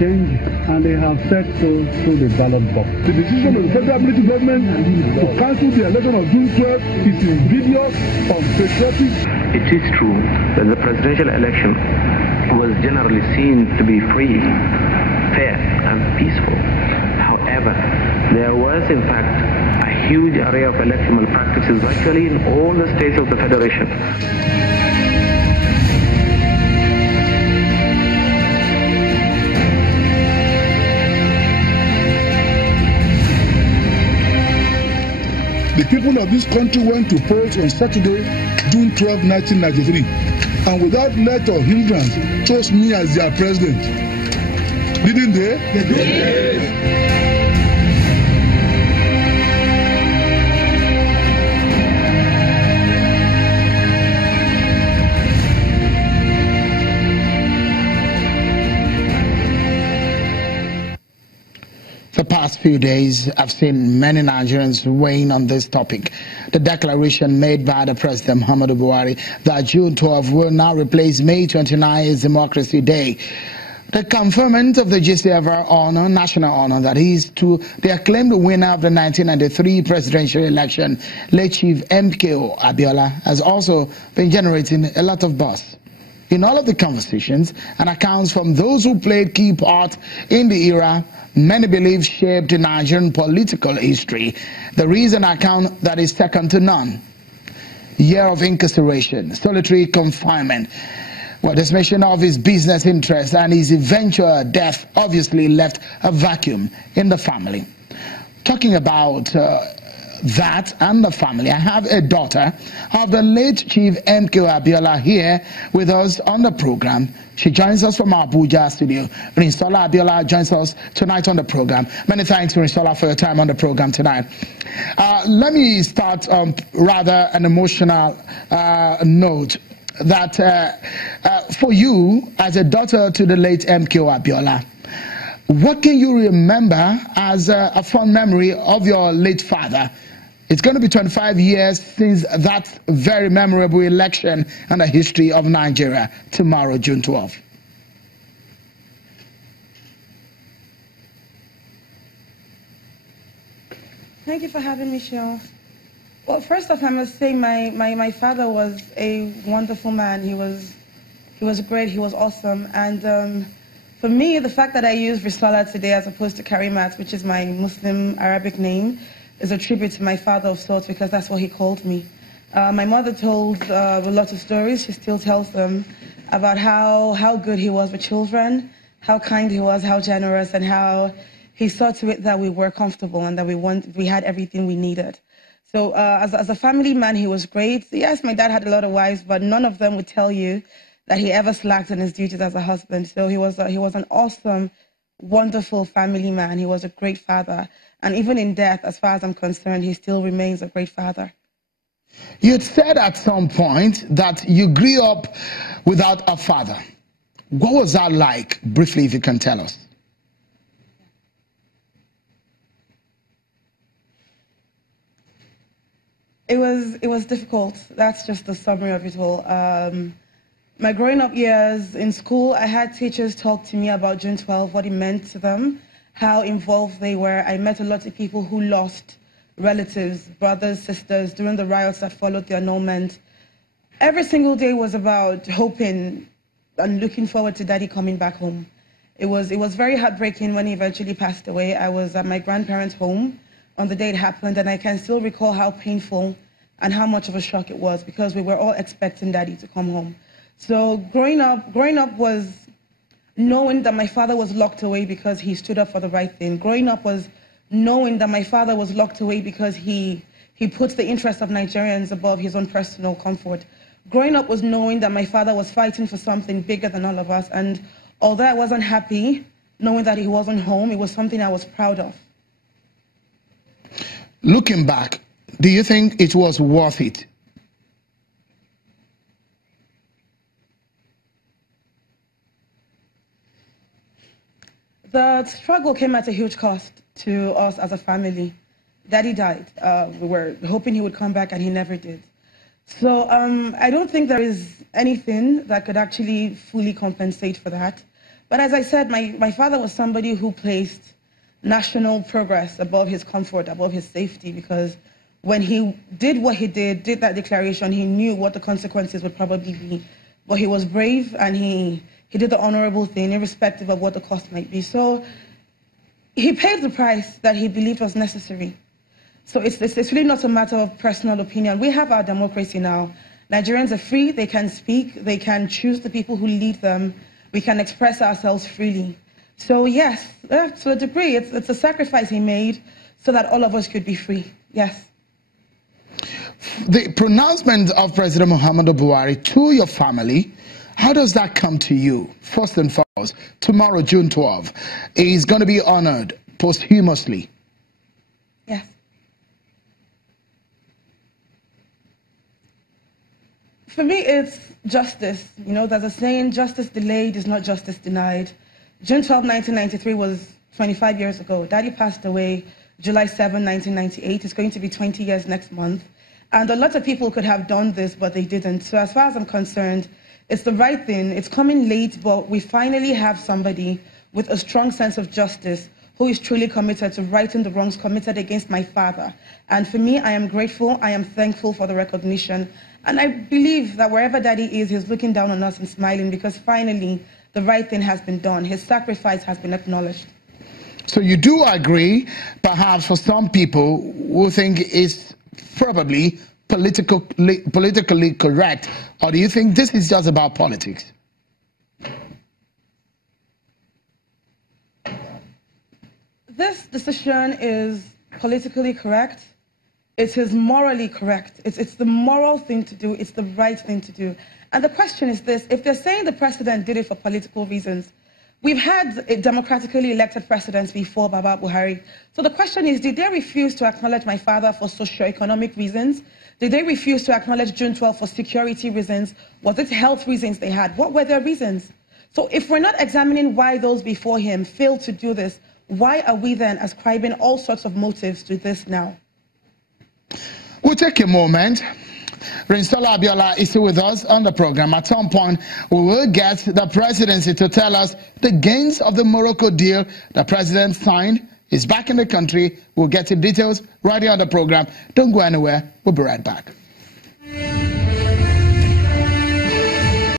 change, and they have said so through the ballot box. The decision of the federal military government to cancel the election of June 12 is invidious, unpatriotic. It is true that the presidential election was generally seen to be free, fair, and peaceful. However, there was in fact a huge array of electoral practices virtually in all the states of the Federation. The people of this country went to polls on Saturday, June 12, 1993, and without let or hindrance chose me as their president. Didn't they? They did. Yes. The past few days, I've seen many Nigerians weighing on this topic. The declaration made by the President Muhammadu Buhari that June 12 will now replace May 29 as Democracy Day. The conferment of the GCFR honor, national honor, that is to the acclaimed winner of the 1993 presidential election, late Chief MKO Abiola, has also been generating a lot of buzz. In all of the conversations and accounts from those who played key part in the era many believe shaped the Nigerian political history, there is an account that is second to none. Year of incarceration, solitary confinement, dismissal of his business interests, and his eventual death obviously left a vacuum in the family. Talking about that and the family, I have a daughter of the late Chief MKO Abiola here with us on the program. She joins us from Abuja studio. Rinsola Abiola joins us tonight on the program. Many thanks, Rinsola, for your time on the program tonight. Let me start on rather an emotional note. That for you, as a daughter to the late MKO Abiola, what can you remember as a fond memory of your late father? It's going to be 25 years since that very memorable election and the history of Nigeria tomorrow, June 12. Thank you for having me, Sean. Well, first off, I must say my father was a wonderful man. He was great. He was awesome. And for me, the fact that I use Rinsola today as opposed to Karimat, which is my Muslim Arabic name, is a tribute to my father of sorts, because that's what he called me. My mother told a lot of stories. She still tells them about how good he was with children, how kind he was, how generous, and how he saw to it that we were comfortable and that we had everything we needed. So as a family man, he was great. Yes, my dad had a lot of wives, but none of them would tell you that he ever slacked on his duties as a husband. So he was an awesome, wonderful family man. He was a great father. And even in death, as far as I'm concerned, he still remains a great father. You had said at some point that you grew up without a father. What was that like? Briefly, if you can tell us. It was difficult. That's just the summary of it all. My growing up years in school, I had teachers talk to me about June 12, what it meant to them, how involved they were. I met a lot of people who lost relatives, brothers, sisters, during the riots that followed the annulment. Every single day was about hoping and looking forward to Daddy coming back home. It was very heartbreaking when he eventually passed away. I was at my grandparents' home on the day it happened, and I can still recall how painful and how much of a shock it was, because we were all expecting Daddy to come home. So growing up was knowing that my father was locked away because he stood up for the right thing. Growing up was knowing that my father was locked away because he puts the interests of Nigerians above his own personal comfort. Growing up was knowing that my father was fighting for something bigger than all of us, and although I wasn't happy knowing that he wasn't home, it was something I was proud of. Looking back, do you think it was worth it? The struggle came at a huge cost to us as a family. Daddy died. We were hoping he would come back, and he never did. So I don't think there is anything that could actually fully compensate for that. But as I said, my father was somebody who placed national progress above his comfort, above his safety, because when he did what he did that declaration, he knew what the consequences would probably be. But he was brave, and he did the honorable thing, irrespective of what the cost might be. So he paid the price that he believed was necessary. So it's really not a matter of personal opinion. We have our democracy now. Nigerians are free. They can speak. They can choose the people who lead them. We can express ourselves freely. So yes, to a degree, it's a sacrifice he made so that all of us could be free. Yes. The pronouncement of President Muhammadu Buhari to your family, how does that come to you? First and foremost, tomorrow, June 12, is going to be honored posthumously. Yes. For me, it's justice. You know, there's a saying, justice delayed is not justice denied. June 12, 1993 was 25 years ago. Daddy passed away July 7, 1998. It's going to be 20 years next month. And a lot of people could have done this, but they didn't. So as far as I'm concerned, it's the right thing. It's coming late, but we finally have somebody with a strong sense of justice who is truly committed to righting the wrongs committed against my father. And for me, I am grateful. I am thankful for the recognition. And I believe that wherever Daddy is, he's looking down on us and smiling, because finally the right thing has been done. His sacrifice has been acknowledged. So you do agree, perhaps for some people who think it's probably politically correct, or do you think this is just about politics? This decision is politically correct. It is morally correct. It's the moral thing to do. It's the right thing to do. And the question is this: if they're saying the president did it for political reasons, we've had democratically elected presidents before Baba Buhari. So the question is, did they refuse to acknowledge my father for socio-economic reasons? Did they refuse to acknowledge June 12 for security reasons? Was it health reasons they had? What were their reasons? So if we're not examining why those before him failed to do this, why are we then ascribing all sorts of motives to this now? We'll take a moment. Rinsola Abiola is still with us on the program. At some point, we will get the presidency to tell us the gains of the Morocco deal the president signed. He's back in the country. We'll get to details right here on the program. Don't go anywhere. We'll be right back.